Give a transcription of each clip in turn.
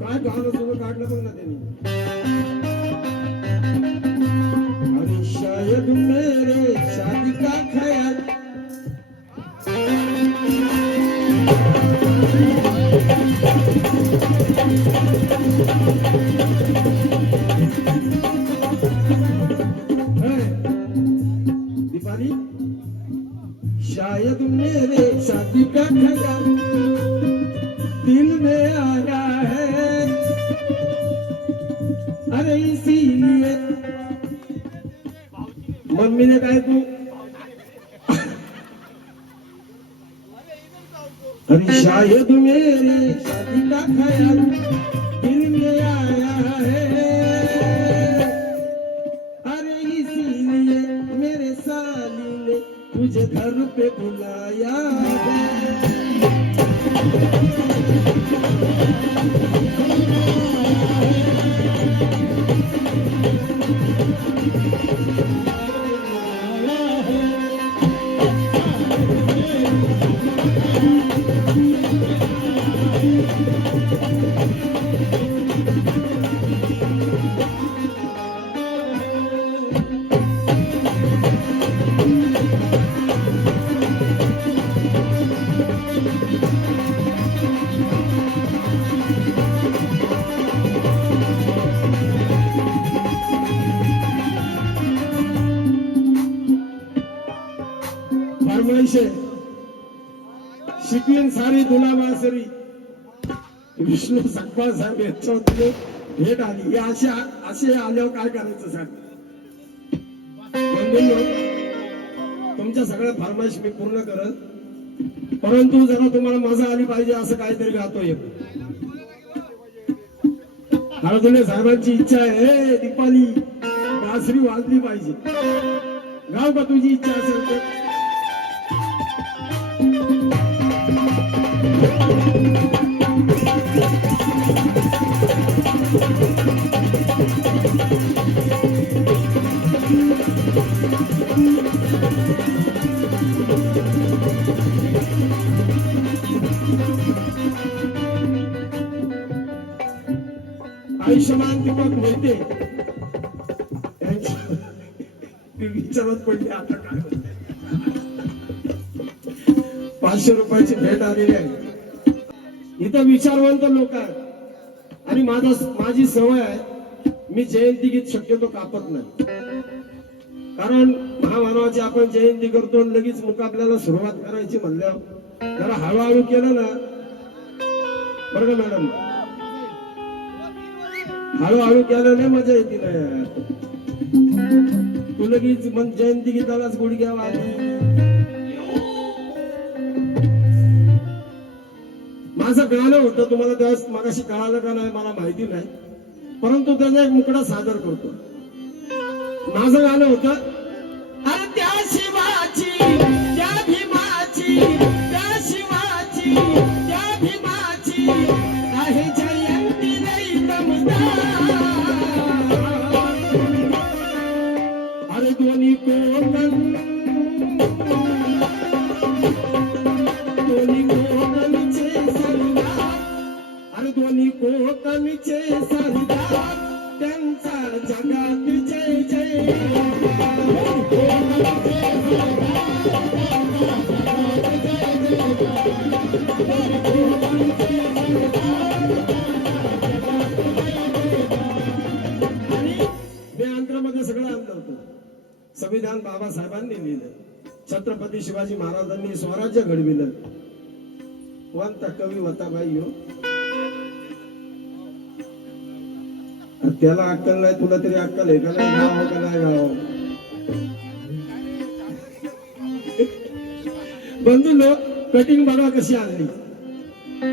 काय गाणं सगळं काढलं बघ ना त्यांनी. अरे शायद मेरे शादी का ख्याल दीपाली, शायद मेरे शादी का ख्याल दिल में आया है, अरे इसीलिए मम्मी ने कहा तू अरे शायद मेरे शादी का ख्याल दिल में आया है, अरे इसीलिए मेरे साली ने तुझे घर पे बुलाया है। शिकवीन सारी तुला मासरी विष्णू सकपाळ साहेब यांच्यावर भेट आली. असे आल्यावर काय करायचं सांग. तुमच्या सगळ्या फरमाईश मी पूर्ण करत, परंतु जरा तुम्हाला मजा आली पाहिजे असं काहीतरी गातोय. हळदुले साहेबांची इच्छा आहे दीपाली बासरी वाजली पाहिजे. गाव का तुझी इच्छा असेल तर. आयुष्यमान दीपक होते विचारत पडली आता काय होते. 500 रुपयाची भेट आलेली आहे. इथं विचारवंत लोक आहेत आणि माझी सवय आहे मी जयंती गीत शक्यतो कापत नाही. कारण महामानवाची आपण जयंती करतो लगेच मुकाबल्याला सुरुवात करायची म्हणल्यावर जरा हळूहळू केलं ना बरं का मॅडम. हळूहळू केलं नाही मजा येते ना यार. तू लगेच मग जयंती गीतालाच गुडघ्या वाली. माझं गाणं होतं तुम्हाला त्यावेळेस मगाशी कळालं का नाही मला माहिती नाही, परंतु त्याचा एक मुकडा सादर करतो. माझं गाणं होतं अरे त्या शिवाची त्या भीमाची त्या शिवाची त्या भीमाची आहे जयंती रे दमदार. अरे दोन्ही कोकण दोन्ही कोकणचे सरदार त्यांचा जगात जय जय. आणि बेअंतरामध्ये सगळं अंतर होतं. संविधान बाबासाहेबांनी लिहिलं, छत्रपती शिवाजी महाराजांनी स्वराज्य घडविलं. कोणता कवी होता बाई हो. अरे त्याला अक्कल नाही, तुला तरी अक्कल आहे का नाही? गाव का नाही गाव? बंधू लोक कटिंग बघा कशी आणली,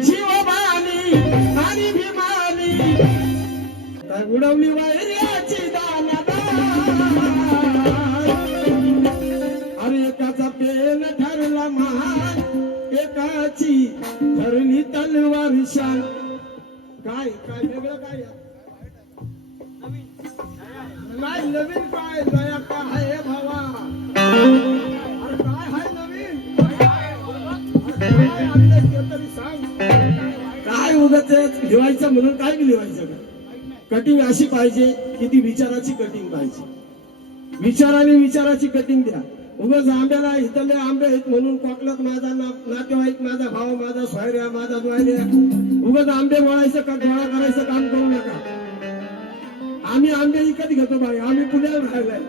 शिवबानी आणि भीमानी काय उडवली वैऱ्याची दानादार. अरे एकाचा पेन ठरला महान, एकाची ठरली तलवार शान. काय काय वेगळं काय काय नवीन काय दया काय आहे भावा? अरे काय आहे नवीन? काय आणलंय ते तरी सांग. काय उगाच लिवायचं म्हणून काय बी लिवायचं का? कटिंग अशी पाहिजे की ती विचाराची कटिंग पाहिजे. विचाराने विचाराची कटिंग द्या. उगाच आंब्याला इथले आंबे आहेत म्हणून कोकणात माझा नातेवाईक, माझा भाऊ, माझा सोयऱ्या, माझा द्वायऱ्या, उगाच आंबे वळायचं का गोळा करायचं काम करू नका. आम्ही आंबे विकत घेतो बाई, आम्ही पुण्याला राहिलाय.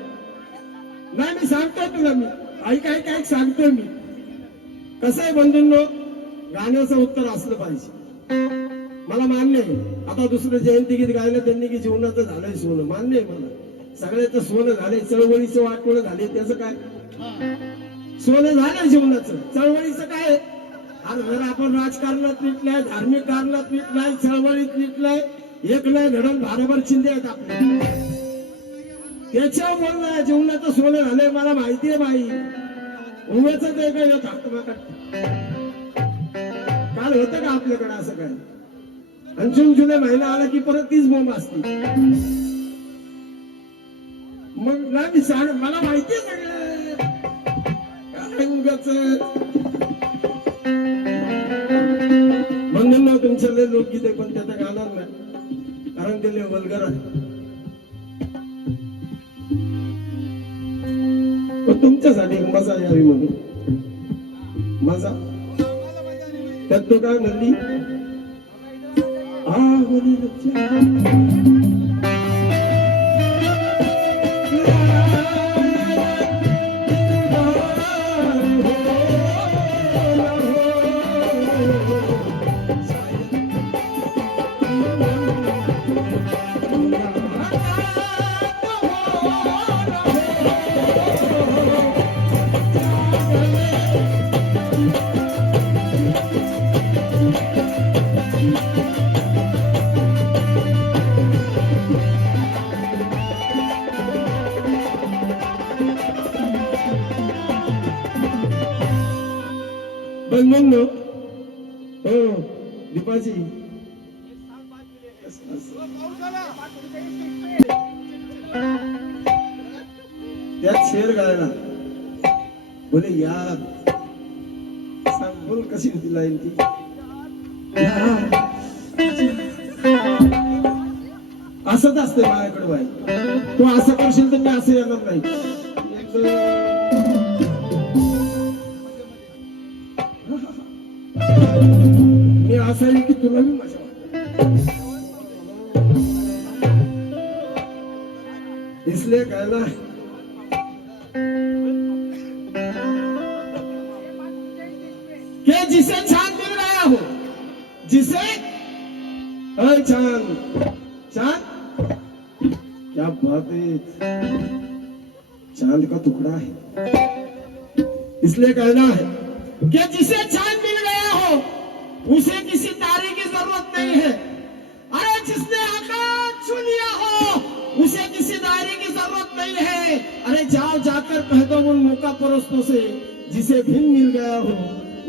नाही मी सांगतोय तुला, मी ऐक ऐक ऐक सांगतोय मी. कसं आहे बंधूंनो, गाण्याचं उत्तर असलं पाहिजे. मला मान्य आहे आता दुसरं जयंती गीत गायलं त्यांनी की जीवनाचं झालंय सोनं, मान्य आहे मला. सगळ्याचं सोनं झालंय, चळवळीचं वाटोळं झाले, त्याचं काय? सोनं झालंय जीवनाचं, चळवळीचं काय? अरे जर आपण राजकारणात नीटलाय, धार्मिक कारणात नीटलाय, चळवळीत नीटलाय, एक नाही धडून भारभर चिंदे आहेत आपले. त्याच्यावर बोलणं जीवनाचं सोनं झालंय, मला माहितीये बाई. उमेच ते काय काल होतं का आपल्याकडे असं काय? आणि जून जुलै महिना आला की परत तीच बोंब असते. मग नाही सांग, मला माहितीये सगळं. काय उगाच म्हणून तुमच्या लय लोकगीत आहे पण त्याचा गाणार नाही, कारण ते लय वल्गर आहे. पण तुमच्यासाठी मजा यावी म्हणून मजा. त्यात तो काय म्हणली, बंधूंनो, हो दीपाजी त्यात शेर गायला बोले यार, सांग बोल कशी होती लाईन ती? असंच असते माझ्याकडे बाई, तू असं करशील तर मी असं येणार नाही. मी असं आहे की तुला मी मजा वाटते, इसलिए कहना कि जिसे चांद मिल रहा हो, जिसे चांद चांद क्या बात है, चांद का टुकड़ा है. इसलिए कहना है कि जिसे चांद मिल गया हो उसे किसी तारे की जरूरत नहीं है. अरे जिसने आकाश छू लिया हो उसे किसी दायरे की जरूरत नहीं है. अरे जाओ जाकर कह दो उन मौका परस्तों से, जिसे भी मिल गया हो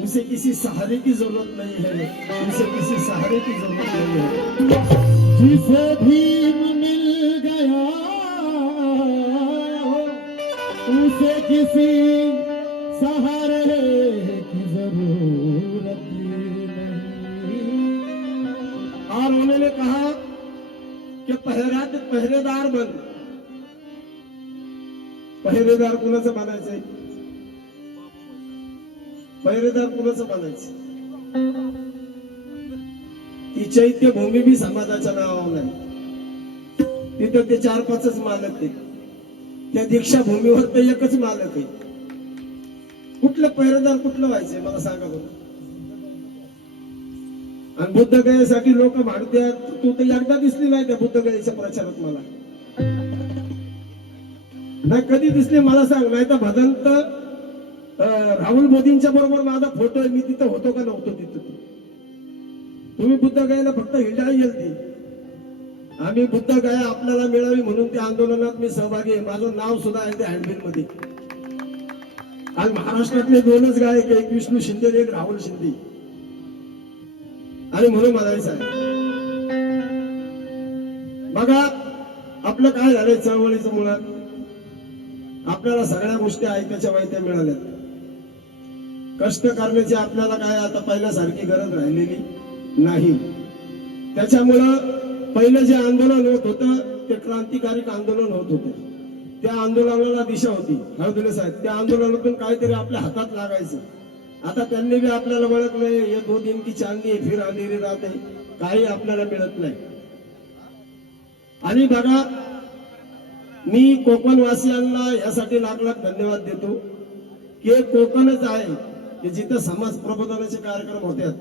उसे किसी सहारे की जरूरत नहीं है, उसे किसी सहारे की जरूरत नहीं है. जिसे भी मिल गया हो उसे किसी सहारे की जरूरत नहीं. और उन्होंने कहा कि पहरेदार बन. पहरेदार कुणाचं बनायचंय? पहरेदार कुणाचं बनायचं? ती चैत्यभूमी बी समाजाच्या नावावर नाही, तिथं ते 4-5च मालक आहेत. त्या दीक्षाभूमीवर तर एकच मालक आहे. कुठलं पहरेदार कुठलं व्हायचंय मला सांगा बरं. आणि बुद्धगयेसाठी लोक भांडतात. तू तर एकदा दिसली नाही त्या बुद्धगयेच्या प्रचारात मला, नाही कधी दिसली मला सांग. नाही तर भदंत राहुल मोदींच्या बरोबर माझा फोटो आहे, मी तिथं होतो का नव्हतो तिथं. तुम्ही बुद्धगयाला फक्त हिंडाळी गेलती. आम्ही बुद्धगया आपल्याला मिळावी म्हणून त्या आंदोलनात मी सहभागी आहे. माझं नाव सुद्धा आहे त्या हँडबिल मध्ये. आज महाराष्ट्रातले दोनच गायक, एक विष्णू शिंदे एक राहुल शिंदे. आणि म्हणून म्हणायचं आहे बघा आपलं काय झालंय चळवळीचं मुळात. आपल्याला सगळ्या गोष्टी ऐकायच्या माहित्या मिळाल्या. कष्ट करण्याची आपल्याला काय आता पहिल्यासारखी गरज राहिलेली नाही. त्याच्यामुळं पहिलं जे आंदोलन होत होतं ते क्रांतिकारी आंदोलन होत होतं. त्या आंदोलनाला दिशा होती. हळदुले साहेब त्या आंदोलनातून काहीतरी आपल्या हातात लागायचं. आता त्यांनी बी आपल्याला ओळखलंय. ये 2 दिन की चांदनी फिर अंधेरी रात आहे. काही आपल्याला मिळत नाही. आणि बघा मी कोकणवासियांना यासाठी लाख लाख धन्यवाद देतो की हे कोकणच आहे की जिथं समाज प्रबोधनाचे कार्यक्रम होतात.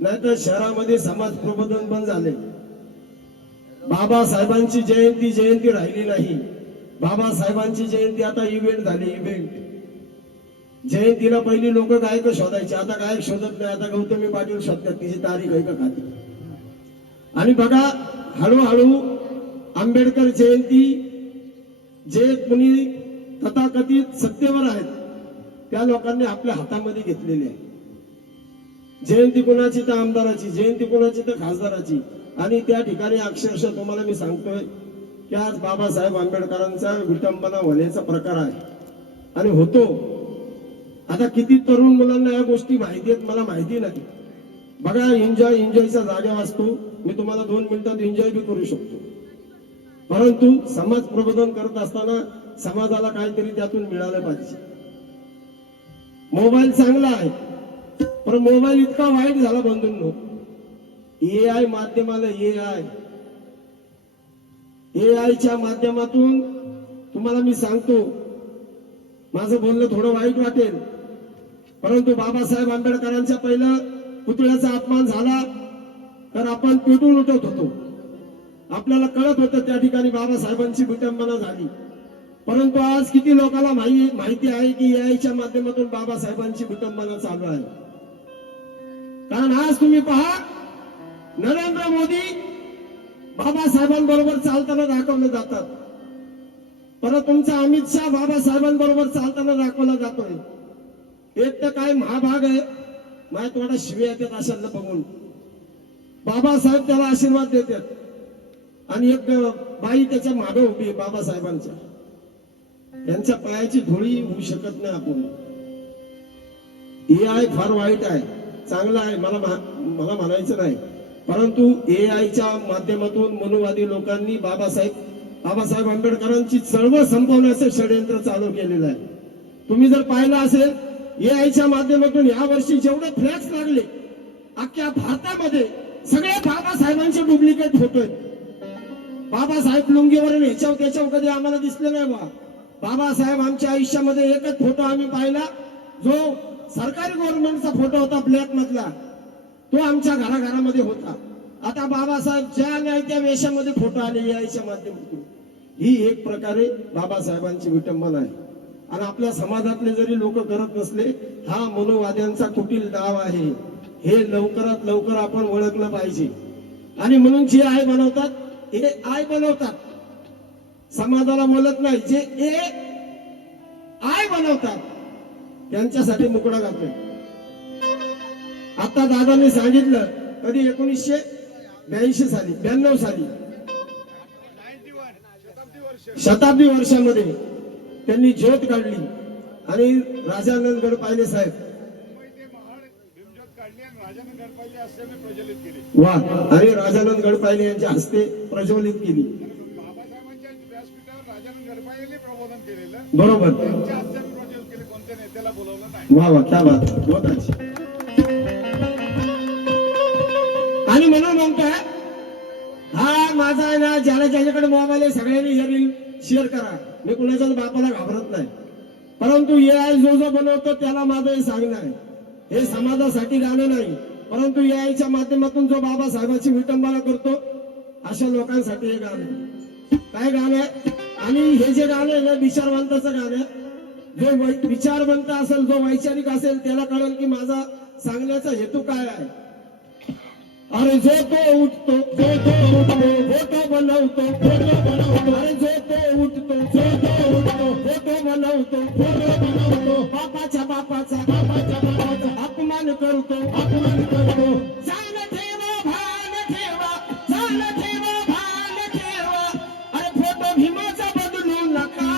नाहीतर शहरामध्ये समाज प्रबोधन बंद झाले. बाबासाहेबांची जयंती राहिली नाही. बाबासाहेबांची जयंती आता इव्हेंट झाली. इव्हेंट जयंतीला पहिली लोक गायक शोधायचे, आता गायक शोधत नाही. आता गौतमी पाटील शोधतात, तिची तारीख आहे का खाती. आणि बघा हळूहळू आंबेडकर जयंती जे कुणी तथाकथित सत्तेवर आहेत त्या लोकांनी आपल्या हातामध्ये घेतलेली आहे. जयंती कोणाची तर आमदाराची, जयंती कोणाची तर खासदाराची. आणि त्या ठिकाणी अक्षरशः तुम्हाला मी सांगतोय की आज बाबासाहेब आंबेडकरांचा विटंबना होण्याचा प्रकार आहे आणि होतो. आता किती तरुण मुलांना या गोष्टी माहिती आहेत मला माहिती नाही. बघा एन्जॉयच्या जागा वाचतो मी. तुम्हाला 2 मिनिटात एन्जॉय बी करू शकतो. परंतु समाज प्रबोधन करत असताना समाजाला काहीतरी त्यातून मिळालं पाहिजे. मोबाईल चांगला आहे पण मोबाईल इतका वाईट झाला बंधूंनो. AI माध्यमाला AIच्या माध्यमातून तुम्हाला मी सांगतो, माझं बोलणं थोडं वाईट वाटेल परंतु बाबासाहेब आंबेडकरांच्या पहिलं पुतळ्याचा अपमान झाला तर आपण पेटून उठत होतो. आपल्याला कळत होतं त्या ठिकाणी बाबासाहेबांची विटंबना झाली. परंतु आज किती लोकांना माहिती आहे की AIच्या माध्यमातून बाबासाहेबांची विटंबना चालू आहे. कारण आज तुम्ही पहा नरेंद्र मोदी बाबासाहेबांबरोबर चालताना दाखवले जातात. परत तुमचा अमित शहा बाबासाहेबांबरोबर चालताना दाखवला जातोय. एक तर काय महाभाग आहे माहित थोडा शिव्या येतात अशांना बघून. बाबासाहेब त्याला आशीर्वाद देतात आणि एक बाई त्याच्या मागे उभी आहे बाबासाहेबांच्या. त्यांच्या पायाची धुळी होऊ शकत नाही आपण. AI फार वाईट आहे, चांगला आहे मला म्हणायचं नाही. परंतु AIच्या माध्यमातून मनुवादी लोकांनी बाबासाहेब आंबेडकरांची चळवळ संपवण्याचं षडयंत्र चालू केलेलं आहे. तुम्ही जर पाहिलं असेल AIच्या माध्यमातून या वर्षी जेवढे फ्लॅक्स लागले अख्ख्या भारतामध्ये सगळे बाबासाहेबांचे डुप्लिकेट फोटो आहेत. बाबासाहेब लुंगीवर ह्याच्यावर त्याच्यावर कधी आम्हाला दिसले नाही बा. बाबासाहेब आमच्या आयुष्यामध्ये एकच फोटो आम्ही पाहिला जो सरकारी गव्हर्नमेंटचा फोटो होता ब्लॅक मधला, तो आमच्या घराघरामध्ये होता. आता बाबासाहेब ज्या नाही त्या वेशामध्ये फोटो आले AIच्या माध्यमातून. ही एक प्रकारे बाबासाहेबांची विटंबना आहे. आणि आपल्या समाजातले जरी लोक करत नसले, हा मनोवाद्यांचा कुटील डाव आहे. हे लवकरात लवकर आपण ओळखलं पाहिजे. आणि म्हणून जे AI बनवतात AI बनवतात, समाजाला बोलत नाही. जे AI बनवतात त्यांच्यासाठी मुकडा घालतोय. आता दादांनी सांगितलं कधी 1982 साली 92 साली शताब्दी वर्षामध्ये त्यांनी ज्योत काढली आणि राजानंद गडपायले साहेब वा आणि राजानंद गडपायले यांच्या हस्ते प्रज्वलित केली. बरोबर. वा वा क्या बात, बहुत अच्छी. आणि म्हणून म्हणतोय हा माझा आहे ना, ज्याला ज्याच्याकडे मोबाईल आहे सगळ्यांनी हे रील शेअर करा. मी कुणाच्याच बापाला घाबरत नाही. परंतु AI जो बनवतो त्याला माझं हे सांगणं आहे, हे समाजासाठी गाणं नाही. परंतु याच्या माध्यमातून जो बाबासाहेबांची विटंबना करतो अशा लोकांसाठी हे गाणं आहे. काय गाणं आहे? आणि हे जे गाणं आहे ना विचारवंताचं गाणं आहे. जो विचारवंत असेल, जो वैचारिक असेल त्याला कळेल की माझा सांगण्याचा हेतू काय आहे. अरे जो तो उठतो, जो तो उठतो, फोटो बनवतो, फोटो बनवतो. अरे जो तो उठतो, जो तो उठतो, फोटो बनवतो, फोटो बनवतो. बापाच्या बापाचा, बापाच्या बापाचा अपमान करतो, अपमान करतो. जाण ठेवा, भान ठेवा, जाण ठेवा, भान ठेवा. अरे फोटो भीमाचा बदलू नका.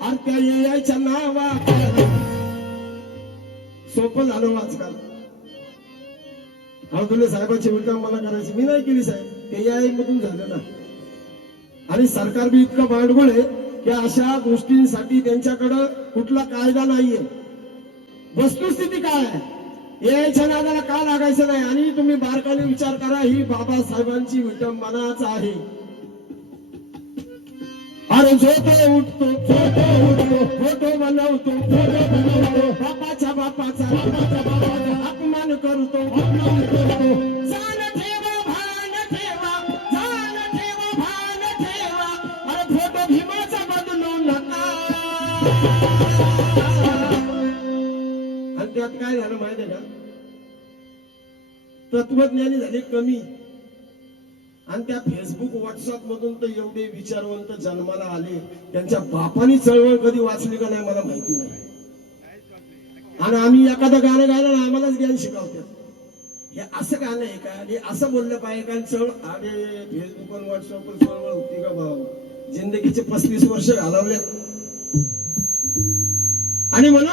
अरे त्या यायच्या नावा सोपं झालं आजकाल. अब्दुल्ला साहेबांची विटंबना करायची मी नाही केली साहेब, ते याय मधून झालं ना. आणि सरकार बी इतकं भांडवल आहे की अशा गोष्टींसाठी त्यांच्याकडं कुठला कायदा नाहीये. वस्तुस्थिती काय आहे, यायच्या नादाला का लागायचं नाही. आणि तुम्ही बारकाने विचार करा, ही बाबासाहेबांची विटंबनाच आहे. अरे जो तो उठतो, जो तो उठतो, फोटो बनवतो, फोटो बनवतो. बापाच्या बापाचा, बापाच्या बापाचा अपमान करतो, अपमान करतो. जाण ठेवा, भान ठेवा, जाण ठेवा, भान ठेवा. अरे फोटो भीमाचा बदलू नका. आणि त्यात काय झालं माहिती आहे का, तत्वज्ञानी झाले कमी. आणि त्या फेसबुक व्हॉट्सअप मधून तर एवढे विचारवंत जन्माला आले, त्यांच्या बापानी चळवळ कधी वाचली का नाही मला माहिती नाही. आणि आम्ही एखादं गाणं गायला ना आम्हालाच ज्ञान शिकवतात. हे असं गाणं आहे का, हे असं बोललं पाहिजे का. चळ अरे फेसबुक व्हॉट्सअपवर चळवळ होती का भाऊ, जिंदगीचे 35 वर्ष घालवले. आणि म्हणून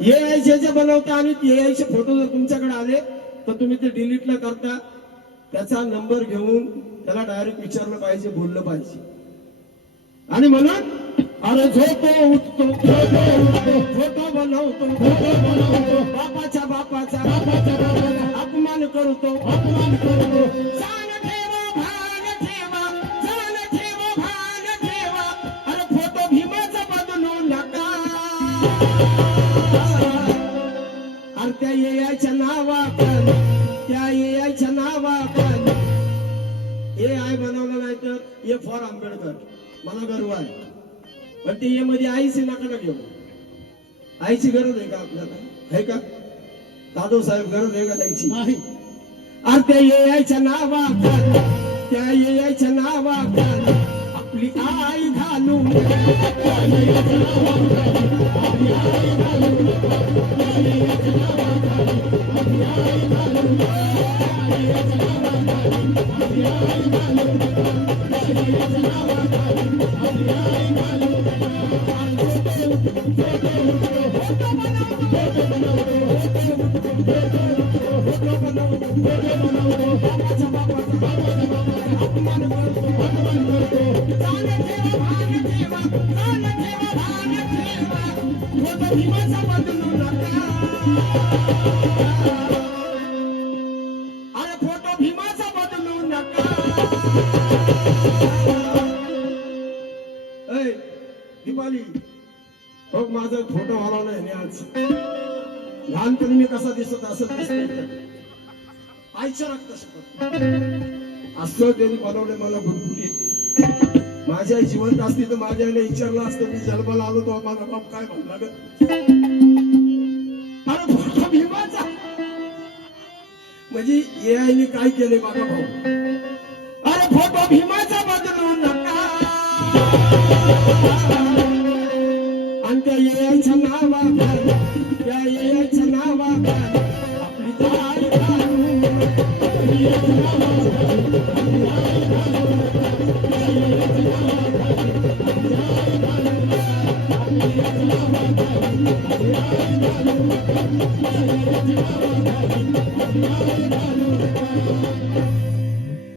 AI जे बनवता आणि AI चे फोटो जर तुमच्याकडे आले तर तुम्ही ते डिलीट न करता त्याचा नंबर घेऊन त्याला डायरेक्ट विचारलं पाहिजे, बोललं पाहिजे. आणि म्हणून अरे जो तो उठतो, जो तो उठतो, फोटो बनवतो, फोटो बनवतो. बापाच्या बापाचा, बापाच्या बापाचा अपमान करतो, अपमान करतो. जाण ठेवा, भान ठेवा, जाण ठेवा, भान ठेवा. अरे फोटो भीमाचा बदलू नका. अरे त्या यायच्या नावाखाली, त्या यायच्या नावाखाली AI बनवलं नाही तर ए फॉर आंबेडकर मला गर्व आहे. पण ते ए मध्ये आईची नका घेऊ. आईची गरज आहे का आपल्याला, आहे का दादो साहेब, गरज आहे का आईची? नाही. अरे त्या यायच्या नावाखाली, त्या यायच्या नावाखाली आपली आई घालून, आपली आई घालून, आपली आई घालून, आपली आई घालून. अरे फोटो भीमाचा बदलू नका. दीपाली बघ माझा फोटो हरवला आहे आज. लहानपणी मी कसा दिसत असत आईच्या रक्त असं त्यांनी बनवले मला गुणगुणीत. माझी आई जिवंत असती तर माझ्या आईला विचारलं असतं मी जन्माला आलो तो माझा बाप काय म्हणला ग. अरे फोटो भीमाचा म्हणजे AI काय केले बघा भाऊ. अरे फोटो भीमाचा बदलू नका. आणि त्या यायच्या नावाखाली, त्या यायच्या नावाखाली आपली आई घालून, आपली आई घालून, आपली आई घालून, आपली आई घालून.